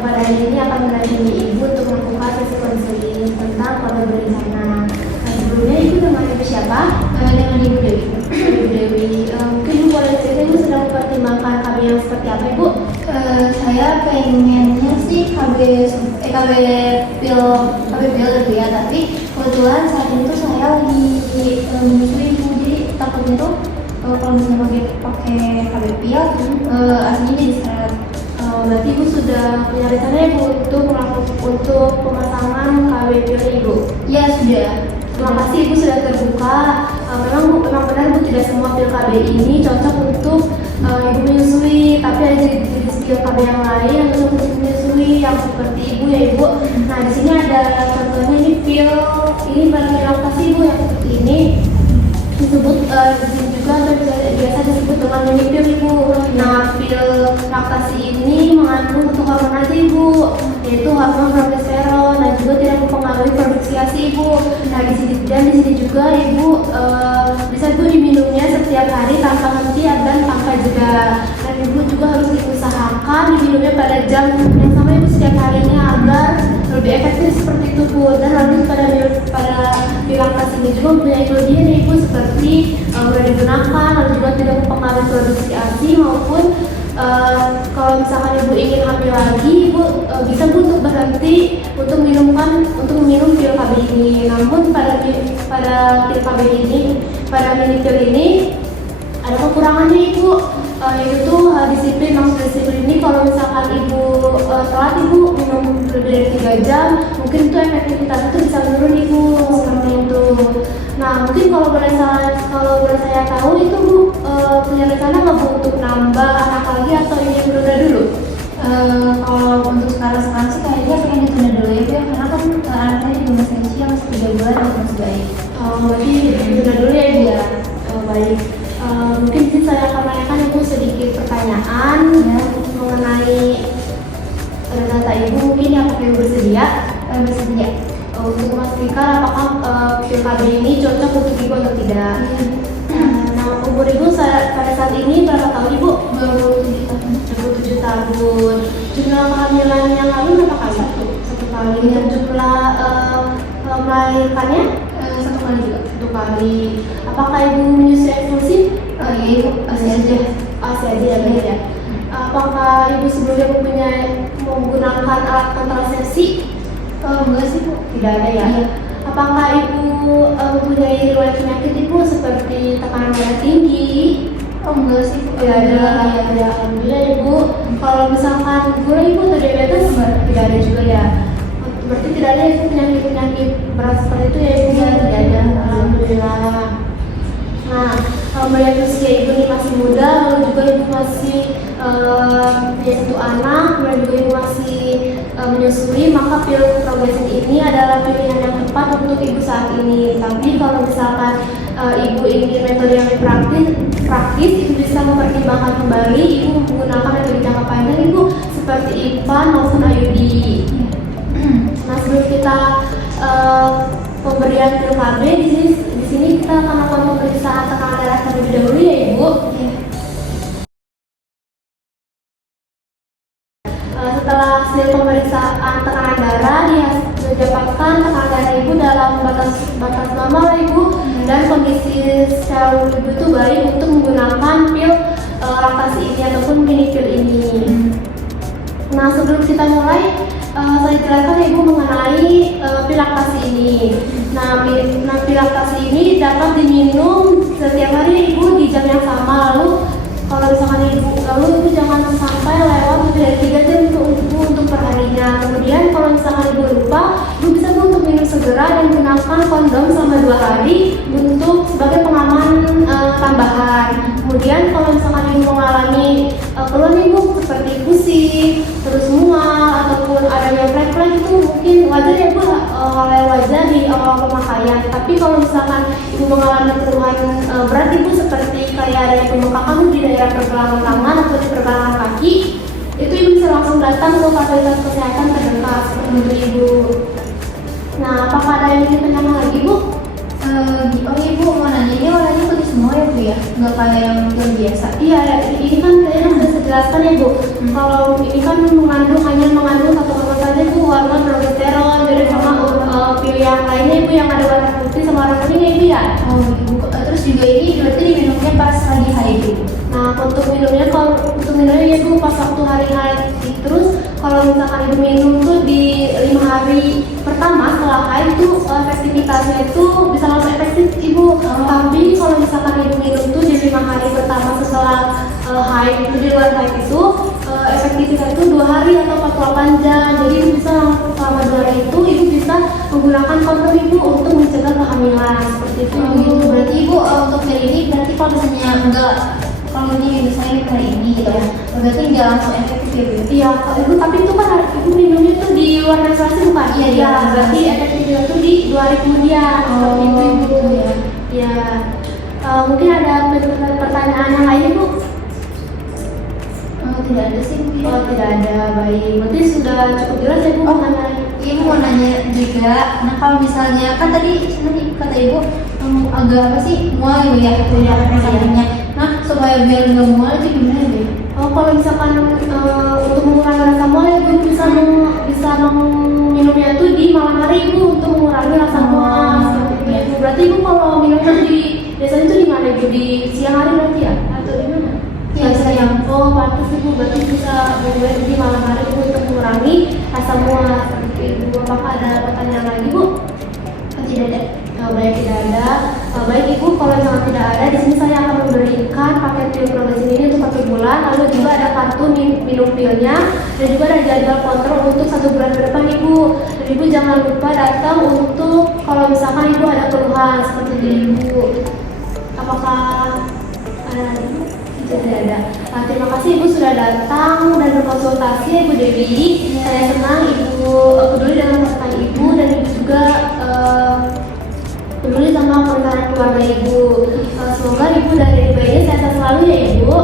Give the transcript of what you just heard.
pada hari ini akan mendampingi Ibu untuk melakukan sesi konseling tentang keluarga berencana. Nah, sebelumnya Ibu dengan Ibu siapa? Dengan Ibu Dewi. Ibu Dewi, mungkin Ibu boleh cerita Ibu sedang mempertimbangkan KB yang seperti apa Ibu? Saya pengennya sih KB pil gitu ya, tapi kebetulan saat ini tuh saya lagi menyusui Ibu, jadi takutnya tuh kalau misalnya pakai KB pil aslinya jadi seret. Berarti Ibu sudah punya rencana Ibu untuk pemasangan KB pil Ibu? Ya sudah. Terima kasih Ibu sudah terbuka. Memang benar Bu, tidak semua pil KB ini cocok untuk Ibu menyusui, tapi ada jenis pil KB yang lain yang cocok untuk menyusui yang seperti Ibu ya Ibu. Nah di sini ada contohnya ini barang relaksasi Ibu yang seperti ini disebut di sini juga biasa disebut dengan mini pil Ibu. Nah pil relaksasi ini mengandung untuk hormon aja Ibu, yaitu hormon progesteron dan juga tidak mempengaruhi produksi ASI Ibu. Nah di sini juga Ibu bisa Ibu diminumnya setiap hari tanpa henti dan tanpa jeda. Dan Ibu juga harus diusahakan diminumnya pada jam yang sama Ibu setiap harinya agar lebih efektif seperti itu Bu. Dan lalu pada relaksasi ini juga mempunyai kelebihan Ibu seperti mudah digunakan, lalu juga tidak mempengaruhi produksi ASI maupun kalau misalkan Ibu ingin hamil lagi, Ibu bisa Bu untuk berhenti untuk meminum pil KB ini. Namun pada pil KB ini, pada mini pil ini ada kekurangannya Ibu, yaitu disiplin. Maksud disiplin ini kalau misalkan Ibu telat Ibu minum lebih dari 3 jam, mungkin itu efektivitas itu bisa menurun Ibu, seperti itu. Nah mungkin kalau boleh saya tahu itu Bu punya rencana nggak Bu untuk nambah anak lagi atau ingin menunda dulu? Kalau untuk sekarang sih kayaknya pengen ditunda dulu ya Bu, karena kan anak saya juga masih usia masih 3 bulan dan masih baik. Berarti ditunda dulu ya Ibu ya? Baik. Mungkin saya akan menanyakan Ibu sedikit pertanyaan ya, mengenai data Ibu. Mungkin apakah Ibu bersedia? Bersedia. Untuk memastikan apakah pil KB ini cocok untuk Ibu atau tidak. Nah, umur Ibu pada saat ini berapa tahun Ibu? 27 tahun. Jumlah kehamilan yang lalu berapa kali? Satu kali. Dan jumlah melahirkannya? 1 kali juga. 1 kali. Apakah Ibu menyusui eksklusif? Iya Ibu, ASI aja. ASI aja ya benar ya. Apakah Ibu sebelumnya menggunakan alat kontrasepsi? Enggak sih Bu. Tidak ada ya. Iya. Apakah Ibu mempunyai riwayat penyakit Ibu seperti tekanan darah tinggi? Enggak sih Bu. Tidak ada. Ya, alhamdulillah Ibu. Kalau misalkan gula Ibu atau diabetes? Tidak ada juga ya. Berarti tidak ada Ibu penyakit berat seperti itu ya Ibu? Tidak ada. Alhamdulillah. Nah, melihat usia Ibu ini masih muda, lalu juga Ibu masih punya 1 anak, dan juga Ibu masih menyusui, maka pil progresif ini adalah pilihan yang tepat untuk Ibu saat ini. Tapi kalau misalkan Ibu ingin metode yang lebih praktis, Ibu bisa mempertimbangkan kembali Ibu menggunakan metode jangka panjang Ibu seperti IMPAN maupun IUD. Nah sebelum kita pemberian pil KB, di sini kita akan melakukan pemeriksaan tekanan darah terlebih dahulu ya Ibu. Setelah hasil pemeriksaan tekanan darah didapatkan tekanan darah Ibu dalam batas normal Ibu, dan kondisi sel Ibu itu baik untuk menggunakan pil laktasi ini ataupun mini pil ini. Nah sebelum kita mulai, saya jelaskan Ibu mengenai pil laktasi ini. Nah pil laktasi ini dapat diminum setiap hari Ibu di jam yang sama. Lalu kalau misalkan Ibu jangan sampai lewat lebih dari 3 jam untuk perharinya. Kemudian kalau misalkan Ibu lupa, Ibu bisa untuk minum segera dan gunakan kondom selama 2 hari untuk sebagai pengaman tambahan. Kemudian kalau misalkan Ibu mengalami keluhan Ibu seperti pusing, terus mual ataupun adanya flek-flek, itu mungkin wajar ya Bu, hal yang wajar di awal pemakaian. Tapi kalau misalkan Ibu mengalami keluhan berat Ibu seperti kayak ada pembengkakan di daerah pergelangan tangan atau di pergelangan kaki, itu Ibu bisa langsung datang ke fasilitas kesehatan terdekat seperti itu Ibu. Nah, apakah ada yang ingin bertanya lagi Bu? Ibu mau nanya, ini warnanya putih semua ya Bu ya? Nggak kayak yang biasa? Iya, ini kan saya sudah jelaskan ya Bu. Kalau ini kan hanya mengandung satu hormon saja Bu, hormon progesteron. Beda sama pil yang lainnya Ibu yang ada warna putih sama warna kuning ya Ibu ya. Oh gitu. Terus juga ini berarti diminumnya pas lagi haid Bu. Nah untuk minumnya ya Bu pas waktu hari haid. Terus kalau misalkan Ibu minum tuh di 5 hari pertama setelah haid tuh efektivitasnya itu bisa langsung efektif Ibu. Tapi kalau misalkan Ibu minum tuh di 5 hari pertama setelah haid itu di luar haid itu efektivitas itu 2 hari atau 48 jam. Jadi Ibu bisa langsung selama 2 hari itu Ibu bisa menggunakan kondom Ibu untuk mencegah kehamilan seperti itu. Gitu. Berarti Ibu untuk pil ini berarti kalau misalnya enggak, kalau ini misalnya hari ini gitu ya, berarti enggak langsung efektif ya Bu? Iya, kalau Ibu, tapi itu kan Ibu minumnya tuh di luar menstruasi bukan? Iya. Berarti efektivitas itu di 2 hari kemudian. Seperti itu Ibu. Gitu ya. Ya. Mungkin ada pertanyaan yang lain Bu? Tidak ada sih mungkin. Oh tidak ada, baik. Berarti sudah cukup jelas ya Bu mengenai. Ibu mau nanya juga, nah kalau misalnya kan tadi kata Ibu agak apa sih mual ya sampingnya. Nah supaya biar nggak mual itu gimana Bu? Oh kalau misalkan untuk mengurangi rasa mual ya Bu bisa minumnya tuh di malam hari Ibu untuk mengurangi rasa mual. Seperti itu. Berarti Ibu kalau minumnya biasanya tuh di mana Ibu? Di siang hari berarti ya? Atau di mana? Iya, siang. Oh pantas Ibu berarti bisa minumnya di malam hari Ibu untuk mengurangi rasa mual. Seperti itu. Apakah ada pertanyaan lagi Bu? Tidak ada. Baik tidak ada. Baik Ibu, kalau misalnya tidak ada, di sini saya akan memberikan paket pil Progressin ini untuk 1 bulan. Lalu juga ada kartu minum pilnya dan juga ada jadwal kontrol untuk 1 bulan ke depan Ibu. Dan Ibu jangan lupa datang untuk kalau misalkan Ibu ada keluhan seperti itu Ibu. Apakah ada lagi Bu? Tidak ada. Nah, terima kasih Ibu sudah datang dan berkonsultasi Ibu Dewi. Saya senang Ibu peduli dengan pertanyaan Ibu dan Ibu juga peduli sama komentar keluarga Ibu. Semoga Ibu dan bayinya sehat selalu ya Ibu.